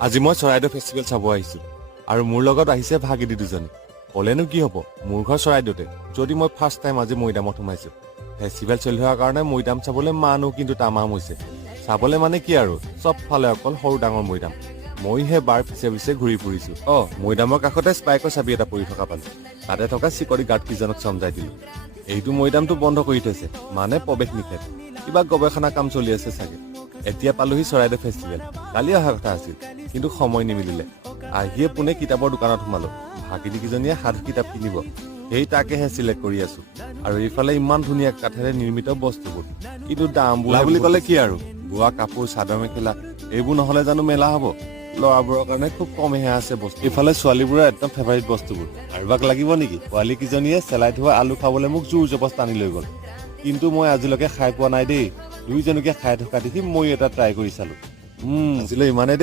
আজি মই চৰাইদেউ ফেষ্টিভেল চাব আহিছো আৰু মোৰ লগত আহিছে ভাগিনী দুজনী ক'লেনো কি হ'ব মোৰ ঘৰ চৰাইদেউতে যদি মই ফাৰ্ষ্ট টাইম আজি মৈদামত সোমাইছো ফেষ্টিভেল চলি থকাৰ কাৰণে মৈদাম চাবলৈ মানুহ কিন্তু তামাম হৈছে চাবলৈ মানে কি আৰু চব ফালে অকল সৰু ডাঙৰ মৈদাম মইহে বাৰ পিছে পিছে ঘূৰি ফুৰিছো মৈদামৰ কাষতে স্পাইকৰ চাবি এটা পৰি থকা পালো তাতে থকা চিকৰি গাৰ্ড কিজনক চমজাই দিলো এইটো মৈদামটো বন্ধ কৰি থৈছে মানে প্ৰৱেশ নিষেধ কিবা গৱেষণা কাম চলি আছে চাগে এতিয়া পালোহি চৰাইদেউ ফেষ্টিভেল কালি অহা কথা আছিল কিন্তু সময় নিমিলিলে আহিয়ে পুনে কিতাপৰ দোকানত সোমালো ভাগিনী কিজনীয়ে সাধু কিতাপ কিনিব সেই তাকেহে চিলেক্ট কৰি আছো আৰু এইফালে ইমান ধুনীয়া কাঠেৰে নিৰ্মিত বস্তুবোৰ কিন্তু দামবোৰ বুলি ক'লে কি আৰু বোৱা কাপোৰ চাদৰ মেখেলা এইবোৰ নহলে জানো মেলা হ'ব ল'ৰাবোৰৰ কাৰণে খুব কমেহে আছে বস্তু এইফালে ছোৱালীবোৰৰ একদম ফেভাৰিট বস্তুবোৰ আৰু বাক লাগিব নেকি পোৱালি কিজনীয়ে চেলাই থোৱা আলু খাবলৈ মোক জোৰ জবস্তি টানি লৈ গ'ল কিন্তু মই আজিলৈকে খাই পোৱা নাই দেই দুইজনকে খাই থকা দেখি মই এটা ট্ৰাই কৰি চালো আজিলৈ ইমানে দেই।